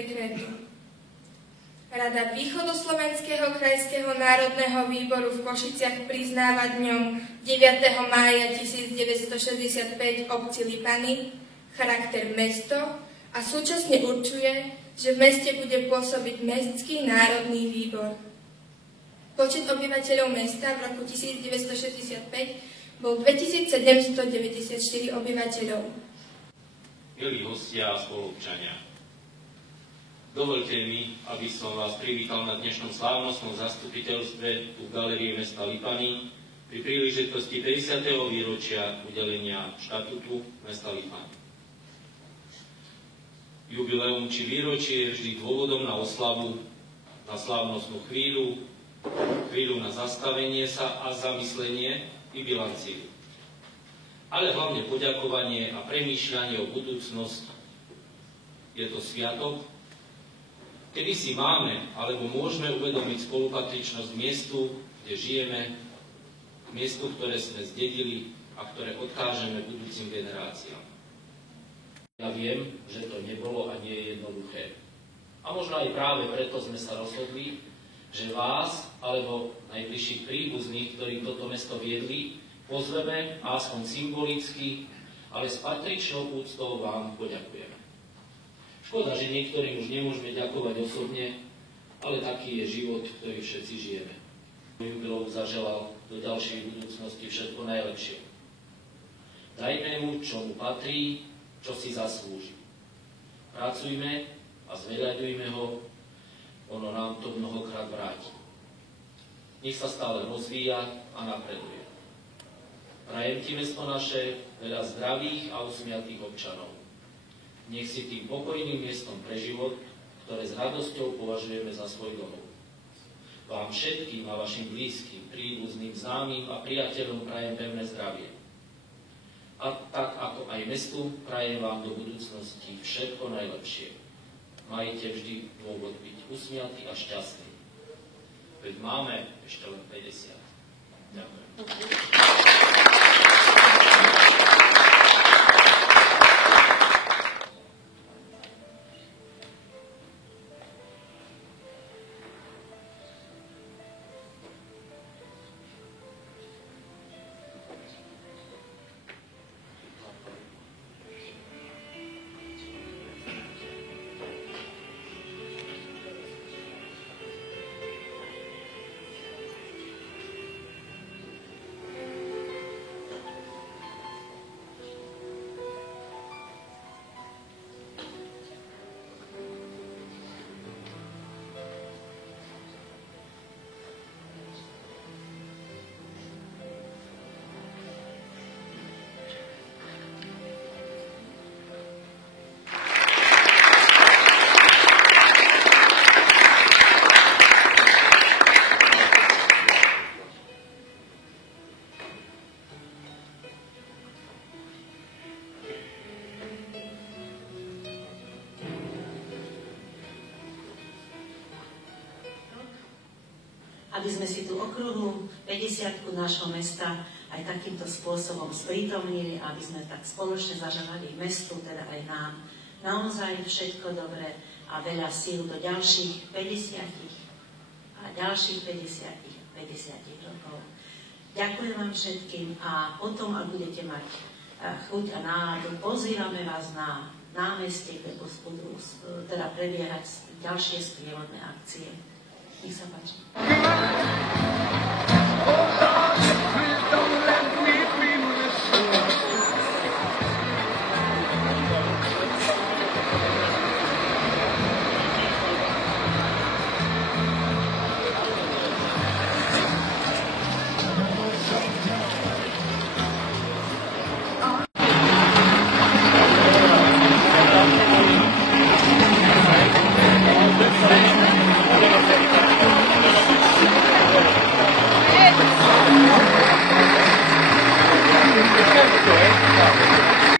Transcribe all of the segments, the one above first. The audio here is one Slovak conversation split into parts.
dekrétu. Rada Východoslovenského krajského národného výboru v Košiciach priznáva dňom 9. mája 1965 obci Lipany charakter mesto a súčasne určuje, že v meste bude pôsobiť Mestský národný výbor. Počet obyvateľov mesta v roku 1965 bol 2794 obyvateľov. Milí hostia a spoluobčania, dovoľte mi, aby som vás privítal na dnešnom slávnostnom zastupiteľstve v Galérii mesta Lipany pri príležitosti 50. výročia udelenia štatútu mesta Lipany. Jubileum či výročie je vždy dôvodom na oslavu, na slávnostnú chvíľu na zastavenie sa a zamyslenie i bilanciu. Ale hlavne poďakovanie a premýšľanie o budúcnosti. Je to sviatok, kedy si máme alebo môžeme uvedomiť spolupatričnosť miestu, kde žijeme, miestu, ktoré sme zdedili a ktoré odkážeme budúcim generáciám. Ja viem, že to nebolo a nie je jednoduché. A možno aj práve preto sme sa rozhodli, že vás alebo najbližších príbuzných, ktorí toto mesto viedli, pozveme a aspoň symbolicky, ale s patričnou úctou vám poďakujeme. Škoda, že niektorým už nemôžeme ďakovať osobne, ale taký je život, ktorý všetci žijeme. Jubilov zaželal do ďalšej budúcnosti všetko najlepšie. Dajme mu, čo mu patrí, čo si zaslúži. Pracujme a zveľaďujme ho, ono nám to mnohokrát vráti. Nech sa stále rozvíja a napreduje. Prajem ti, mesto naše, veľa zdravých a usmiatých občanov. Nech si tým pokojným miestom pre život, ktoré s radosťou považujeme za svoj domov. Vám všetkým a vašim blízkym, príbuzným, známym a priateľom prajem pevné zdravie. A tak ako aj mestu, prajem vám do budúcnosti všetko najlepšie. Majte vždy dôvod byť usmiatý a šťastný. Veď máme ešte len 50. Ďakujem. Aby sme si tú okrúhlu 50-ku nášho mesta aj takýmto spôsobom sprítomnili, aby sme tak spoločne zaželali mestu, teda aj nám, naozaj všetko dobré a veľa síl do ďalších 50 a ďalších 50 rokov. Ďakujem vám všetkým a potom, ak budete mať chuť a náladu, pozývame vás na námestie, kde budú teda prebiehať ďalšie sprievodné akcie. Nech sa páči.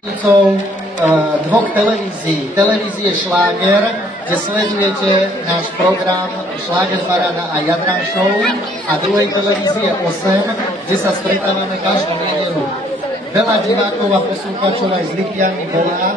Dvoch televízií. Televízie Šláger, kde sledujete náš program Šláger Paráda a Jadran Show, a druhej televízie 8, kde sa stretávame každú nedeľu. Veľa divákov a poslucháčov aj z Lipiany volá,